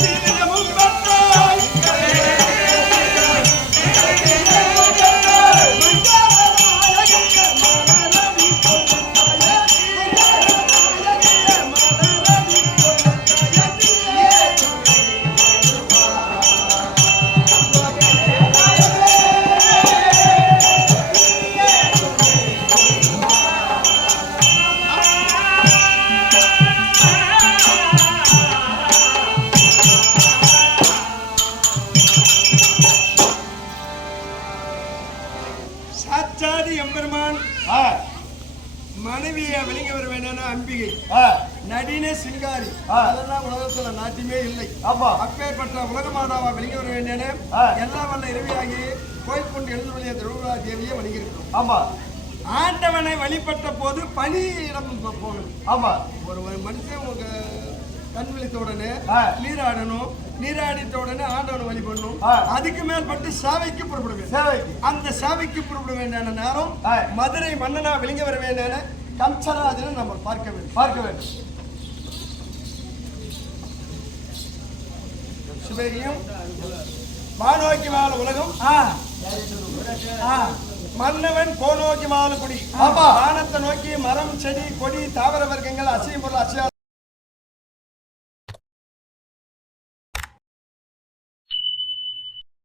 Let's see சாட்சாதி எம்பெருமான். ஆ, மனைவியை வெளிங்க வர வேண்டாம் அம்பிகை. நடினே சிங்காரி. அதெல்லாம் உலகத்துல நாட்டியமே இல்லை. ஆமா. அப்பேற்பட்ட உலக மாதாவா வெளிங்க வர வேண்டியனே ஆ. எல்லாம் வல்ல இரவியாகி கோயில் கொண்டு எழுந்து வழிய திருவிழா தேவியை வணங்கியிருக்கிறோம். ஆமா. ஆண்டவனை வழிபட்ட போது பணியிடம் போகணும். ஆமா. ஒரு ஒரு மனுஷன் உங்க கண் விழித்த உடனே. நீராடணும் நீராடிட்ட உடனே ஆண்டவனை வழிபடணும். அதுக்கு மேற்பட்டு சேவைக்கு புறப்பட வேண்டும் சேவைக்கு. அந்த சேவைக்கு புறப்பட வேண்டிய நேரம். மதுரை மன்னனா விளங்க வர வேண்டிய கம்சராஜனை நம்ம பார்க்க வேண்டும். பார்க்க வேண்டும். சிவகியும் வானோக்கி வாழ உலகம். மன்னவன் கோநோக்கி குடி ஆமா. வானத்தை நோக்கி மரம் செடி கொடி தாவர வர்க்கங்கள் அசையும் பொருள் அசையா